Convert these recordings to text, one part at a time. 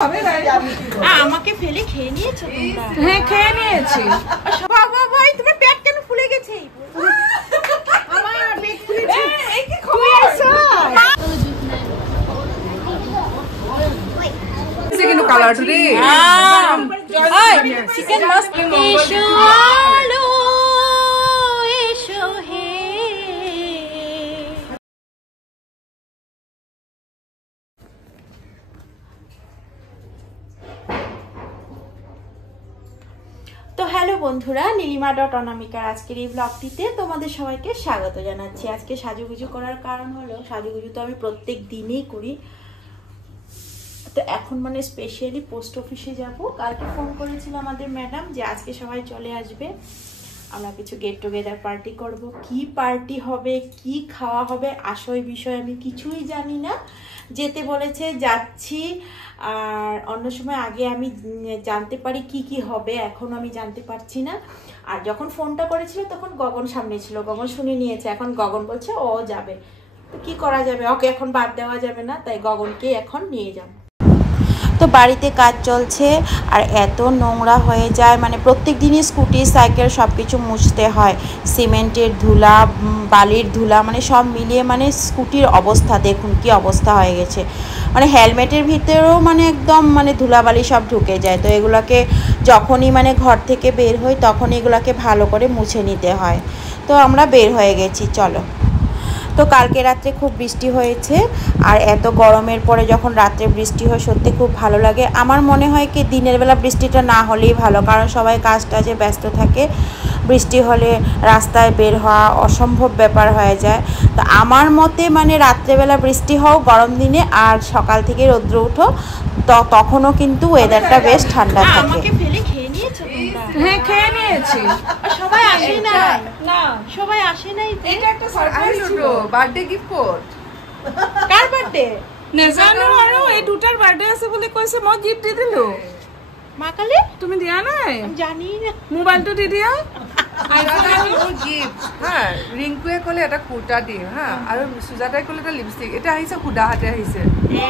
আমাকে ফেলে খেয়ে নিয়েছো তোমরা? হ্যাঁ খেয়ে নিয়েছি। বাবা ভাই তোমার পেট কেন ফুলে গেছে? আমার পেট ফুলেছে। এই কি খবর? কিন্তু কালারটা রে চিকেন মাস্ট এসো আলো এসো হে। তো হ্যালো বন্ধুরা, নীলিমা ডট অনামিকার আজকের এই ব্লগটিতে তোমাদের সবাইকে স্বাগত জানাচ্ছি। আজকে সাজুগুজু করার কারণ হলো, সাজুগুজু তো আমি প্রত্যেক দিনই করি, তো এখন মানে স্পেশালি পোস্ট অফিসে যাব। কালকে ফোন করেছিল আমাদের ম্যাডাম যে আজকে সবাই চলে আসবে, আমরা কিছু গেট টুগেদার পার্টি করব। কি পার্টি হবে, কি খাওয়া হবে, আসল বিষয় আমি কিছুই জানি না। যেতে বলেছে, যাচ্ছি। আর অন্য সময় আগে আমি জানতে পারি কি কি হবে, এখন আমি জানতে পারছি না। আর যখন ফোনটা করেছিল তখন গগন সামনে ছিল, গগন শুনে নিয়েছে। এখন গগন বলছে ও যাবে, তো কি করা যাবে, ওকে এখন বাদ দেওয়া যাবে না, তাই গগনকে এখন নিয়ে যাব। তো বাড়িতে কাজ চলছে আর এত নোংরা হয়ে যায়, মানে প্রত্যেক দিনই স্কুটি সাইকেল সব কিছু মুছতে হয়। সিমেন্টের ধুলা, বালির ধুলা, মানে সব মিলিয়ে মানে স্কুটির অবস্থা দেখুন কি অবস্থা হয়ে গেছে। মানে হেলমেটের ভিতরেও মানে একদম মানে ধুলাবালি সব ঢুকে যায়। তো এগুলোকে যখনই মানে ঘর থেকে বের হই তখন এগুলোকে ভালো করে মুছে নিতে হয়। তো আমরা বের হয়ে গেছি, চলো। তো কালকে রাত্রে খুব বৃষ্টি হয়েছে, আর এত গরমের পরে যখন রাত্রে বৃষ্টি হয় সত্যি খুব ভালো লাগে। আমার মনে হয় কি দিনের বেলা বৃষ্টিটা না হলেই ভালো, কারণ সবাই কাজ টাজে ব্যস্ত থাকে। বৃষ্টি হলে রাস্তায় বের হওয়া অসম্ভব ব্যাপার হয়ে যায়। তো আমার মতে মানে রাত্রেবেলা বৃষ্টি হও গরম দিনে, আর সকাল থেকে রৌদ্র উঠো, তো তখনও কিন্তু ওয়েদারটা বেশ ঠান্ডা থাকে। আমাকে ফেলে খেয়ে নিয়েছো তোমরা? হ্যাঁ খেয়ে নিয়েছি। সবাই আসে না, সবাই আসে নাই। এটা একটা সারপ্রাইজ ছিল, বার্থডে গিফট কোড। কার বার্থডে? নেজানো, আৰু এই দুটাৰ বার্থডে আছে বুলি কৈছে, মই গিফট দি দিলো। মা কালে তুমি দিয়া নাই? জানি না, মোবাইলটো দি দিয়া। গিফট হা, ৰিংকুৱে ক'লে এটা কুৰ্তা দিম হা, আৰু সুজাতাই ক'লে এটা লিপষ্টিক। এটা আহিছে সুদা হাতে আহিছে,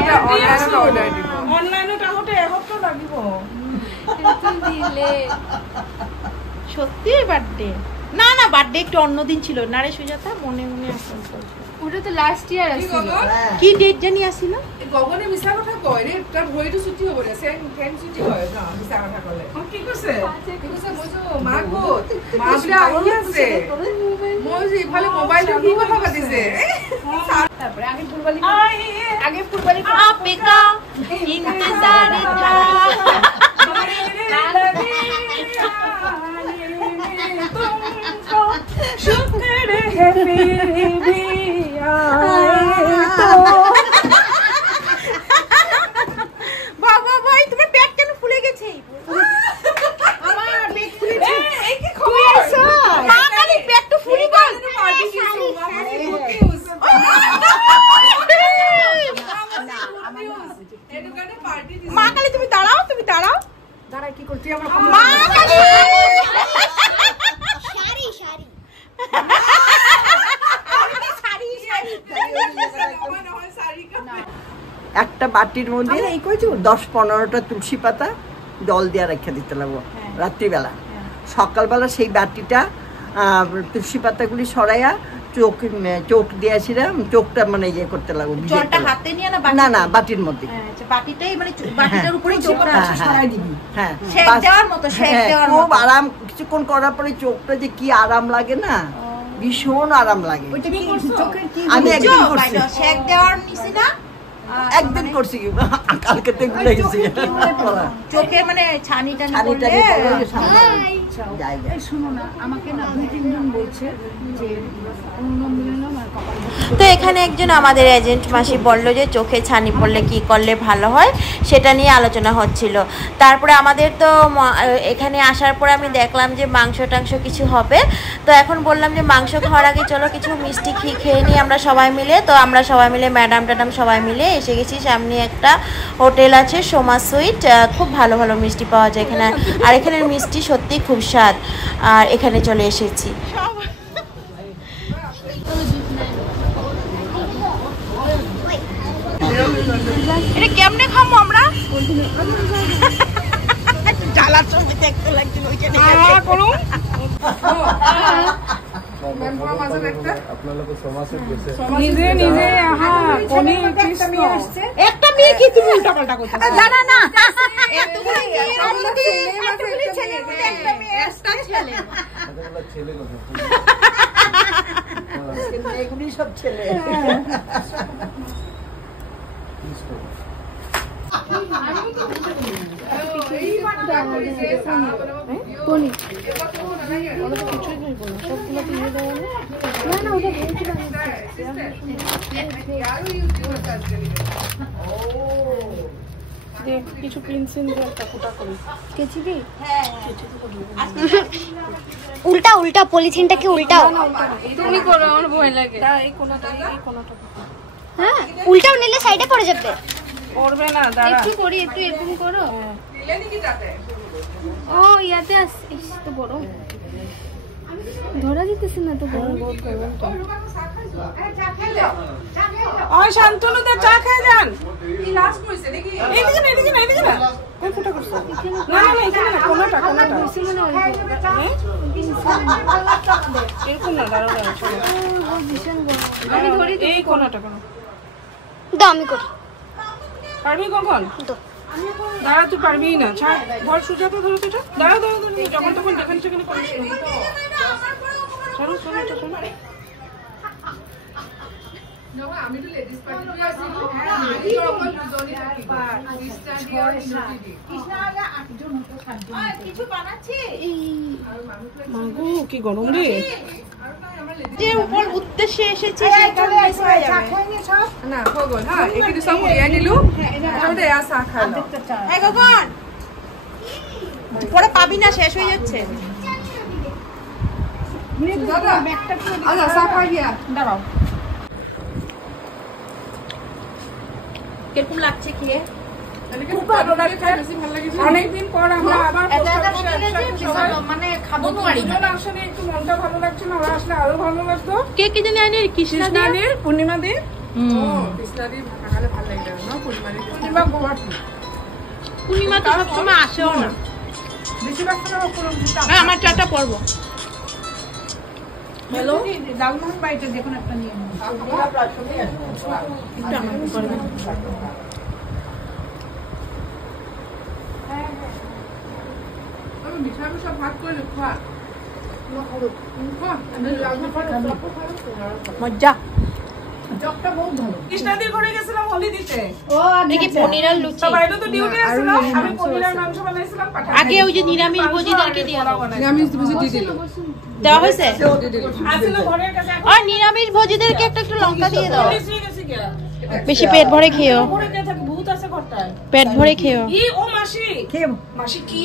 এটা অনলাইনত অৰ্ডাৰ দিব। অনলাইনত আহোঁতে এসপ্তাহ লাগিব। দিলে সত্যি বার্থডে? না না, বার্থডে একটু অন্যদিন ছিল না রে সুজাতা, মনে মনে আসল। ওটা তো লাস্ট ইয়ার আছিল। কি ডেট জানি আছিল? গগনে মিছা কথা কয় ৰে, তাৰ ভৰিটো ছুটি হ'ব ৰে, ফেন ছুটি হয় ন, মিছা কথা ক'লে। কি কৈছে? কি কৈছে? মইছো মা ক'ত? মা বোলে আহি আছে। মই যে ইফালে মোবাইলটো কি কথা পাতিছে। তারপরে আগে ফুলবালি आपे का इंतजार था। शुक्र है फिर भी आए तो। বাবা ভাই তোমার পেট কেন ফুলে গেছে? আমার পেট ফুলেছে। এই কি খবর? মা কালি পেট তো ফুলে গেল। পার্টি কিছু মামারে কনফিউজ। এই দোকানে পার্টি দিছে। মা কালি তুমি দাঁড়াও, তুমি দাঁড়াও। দাঁড়া কি করছি আমরা? মা কালি একটা বাটির মধ্যে এই কইছো 10-15টা তুলসী পাতা জল দিয়ে রেখে দিতে লাগবো রাত্রিবেলা। সকালবেলা সেই বাটিটা তুলসী পাতাগুলি সরাইয়া চোখ দিয়েছিলাম, চোখটা মানে ইয়ে করতে লাগবো। জলটা হাতে নিয়ে না না বাটির মধ্যে, আচ্ছা বাটিটাই মানে বাটিটার উপরেই চোখটা সরাই দিবি। হ্যাঁ শেক দেওয়ার মতো, শেক দেওয়ার মতো। খুব আরাম, কিছুক্ষণ করার পরে চোখটা যে কি আরাম লাগে না, ভীষণ আরাম লাগে। আমি একদিন করছি, শেক দেওয়ার নিছি না, একদিন করছি, কালকে তো ভুলে গেছি। চোখে মানে ছানিটা শুনো না, আমাকে না 2-3 জন বলছে যে তো এখানে একজন আমাদের এজেন্ট মাসি বলল যে চোখে ছানি পড়লে কি করলে ভালো হয়, সেটা নিয়ে আলোচনা হচ্ছিল। তারপরে আমাদের তো এখানে আসার পরে আমি দেখলাম যে মাংস টাংস কিছু হবে, তো এখন বললাম যে মাংস খাওয়ার আগে চলো কিছু মিষ্টি খেয়ে নিই আমরা সবাই মিলে। তো আমরা সবাই মিলে ম্যাডাম ট্যাডাম সবাই মিলে এসে গেছি। সামনে একটা হোটেল আছে সোমা সুইট, খুব ভালো ভালো মিষ্টি পাওয়া যায় এখানে, আর এখানের মিষ্টি সত্যি খুব স্বাদ। আর এখানে চলে এসেছি। এটা কেমনে খাবো আমরা? জ্বালার ছবি দেখতে লাগছিল ওইখানে করুন নিজে নিজে কোনি একটা মেয়ে কি তুমি উল্টা পাল্টা করতে না না না এতগুলো ছেলের মধ্যে একটা মেয়ে একটা ছেলে এগুলি সব ছেলে কিছু পেন্সিল উল্টা উল্টা পলিথিনটাকে উল্টাও তুমি করো আমার ভয় লাগে এই কোনটা হ্যাঁ উল্টাও নিলে সাইডে পড়ে যাবে করবে না দাঁড়া একটু করি একটু এরকম করো ও ইয়াতে তো বড় ধরা দিতেছে না তো বড় ওই শান্তনুদা চা খেয়ে যান এদিকে না কোন ফুটা করছো না এখানে না কোনটা এরকম না দাঁড়াও আমি ধরি এই কোনটা দাও আমি করি পারবি কখন দাঁড়া তুই পারবি না ছাড় ধর সুজাতা ধরো সেটা দাঁড়া যখন তখন যেখানে সেখানে করিস সরো আমি তো লেডিস পার্টি আসিলো কিছু বানাচ্ছি মাগো কি গরম রে যে উপর উদ্দেশ্যে এসেছি সেটা মিস হয়ে যাবে না হগল হ্যাঁ এখানে সব ইয়া নিলু আমাদের ইয়া চা খালো এই গগন পরে পাবি না শেষ হয়ে যাচ্ছে দাদা আচ্ছা চা খাই দিয়া দাঁড়াও কিরকম লাগছে খেয়ে খুব ভালো লাগছে অনেকদিন পর আমরা আবার মানে খাবো পারি আসলে একটু মনটা ভালো লাগছে না ওরা আসলে আরো ভালো লাগতো কে কি জানি আইনের কৃষ্ণাদের পূর্ণিমাদের কৃষ্ণাদি ভালো ভালো লাগে না পূর্ণিমাদি কিংবা গুয়াহাটি পূর্ণিমা তো সবসময় আসেও না বেশিরভাগ আমার চাটা পড়বো হ্যালো লালমোহন বাড়িতে দেখুন একটা নিয়ে মিঠা সব ভাগ করে খোয়া মজা কৃষ্ণাদির ঘরে গেছিলাম হোলি দিতে দেখি পনির আর লুচি বাইরে তো ডিউটি আসছিল আমি পনির আর মাংস বানাইছিলাম আগে ওই যে নিরামিষ ভোজীদেরকে দিয়ে দাও নিরামিষ বুঝে দিয়ে দিল দেওয়া হয়েছে আসছিল ঘরের কাছে আর নিরামিষ ভোজীদেরকে একটা একটু লঙ্কা দিয়ে দাও গেছি গিয়া বেশি পেট ভরে খেও ঘরে কে থাকে ভূত আছে ঘরটায় পেট ভরে খেও ই ও মাসি মাসি কি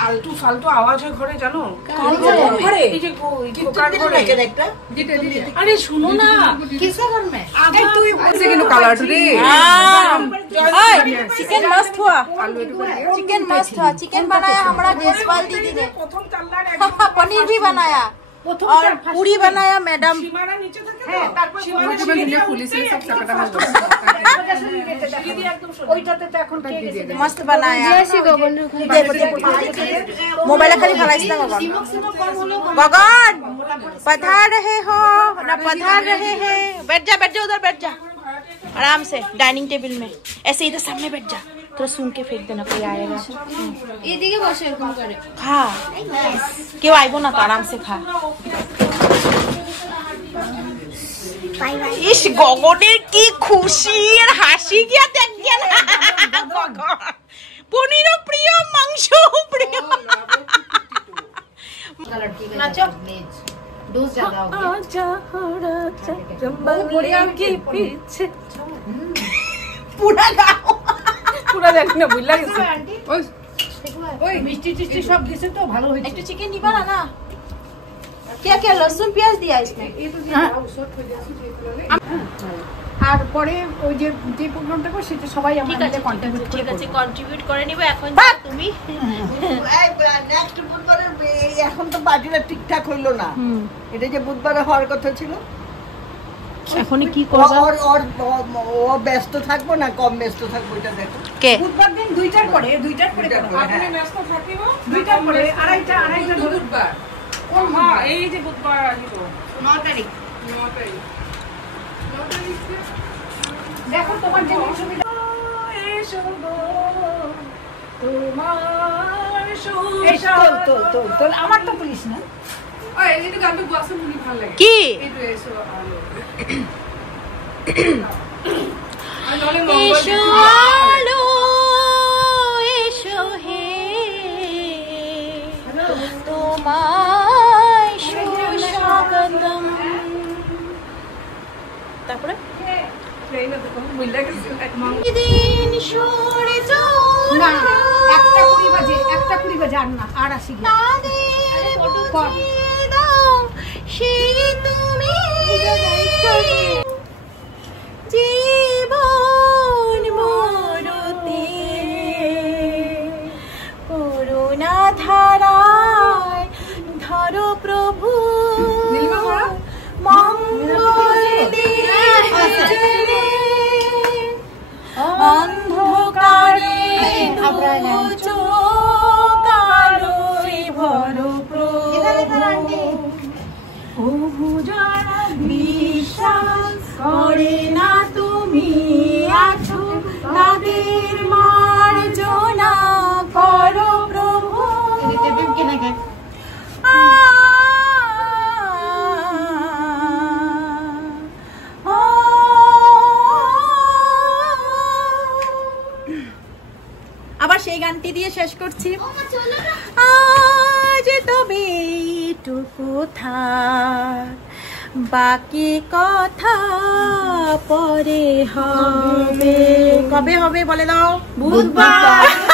আলতু ফালতু আওয়াজ হয় ঘরে জানো ঘরে এই যে কোকার ঘরে আরে শুনো না কিসের ঘর মে তুই আছে কিন্তু কালার রে चिकन मस्त हुआ चिकन मस्त हुआ चिकन बनाया हमारा जयसवाल दीदी ने প্রথম কাল্লার पनीर भी बनाया और पूरी बनाया मैडम সীমানা নিচে থাকে হ্যাঁ তারপর সীমানা দিলে পুলিশ সব টাকাটা হয়ে ওইটাতে তো এখন কে গেছে मस्त बनाया मोबाइल खाली फलाइस ना गगन पधार रहे हो ना पधार रहे हैं बैठ जा उधर बैठ जा आराम से डाइनिंग टेबल में ऐसे इधर सामने बैठ जा थोड़ा सूंघ के फेंक देना कोई आएगा এদিকে বসে এরকম করে खा क्यों आइबो ना तो आराम से खा इस गगনের কি খুশি আর হাসি গিয়া দেখেন গগন পনির প্রিয় মাংস প্রিয় নাচো डोज ज्यादा हो गया बढ़िया के पीछे পুরা গাও পুরা জানি না বুঝলা গেছে ওই मिष्टी टिष्टी सब दिसे तो ভালো হইছে একটু চিকেন দিবা না क्या क्या लहसुन प्याज दिया इसमें আর পরে ওই যে প্রোগ্রামটা করব সেটা সবাই আমরা মিলে কন্ট্রিবিউট ঠিক আছে কন্ট্রিবিউট করে নিব এখন তুমি নেক্সট বুধবারে এখন তো পার্টিটা ঠিকঠাক হইলো না এটা যে বুধবারে হওয়ার কথা ছিল এখন কি করবা? ও ব্যস্ত থাকবো না কম ব্যস্ত থাকবো এটা দেখো। কে বুধবার দিন 2টার পরে আপনি ব্যস্ত থাকিব 2টার পরে আড়াইটা বুধবার। হ্যাঁ এই যে বুধবার আসিব 9 তারিখ 9 তারিখ। দেখো তোমার যে সুবিধা এসো গো তোমার এই তোল আমার তো পুলিশ না ওই এইটো গানটো গোৱাচোন শুনি ভাল লাগে কি এইটো এসো আলো এসো আলো এসো হে তোমায় সুস্বাগতম। তারপরে ট্রেইনতে কোন বুঝলা গেছে দিন সূর্য না 1:20 বাজে আর আসি গিয়ে সেই তুমি জীবন মরতে করুণা ধারায় ধরো প্রভু মঙ্গল অন্ধকারে কালোয় ভরো প্রভু যারা বিশ্বাস করে না তুমি আছো তাদের মার্জনা করো প্রভু। আবার সেই গানটি দিয়ে শেষ করছি। আজ তবে এইটুকু থাক, বাকি কথা পরে হবে। কবে হবে বলে দাও? বুধবার।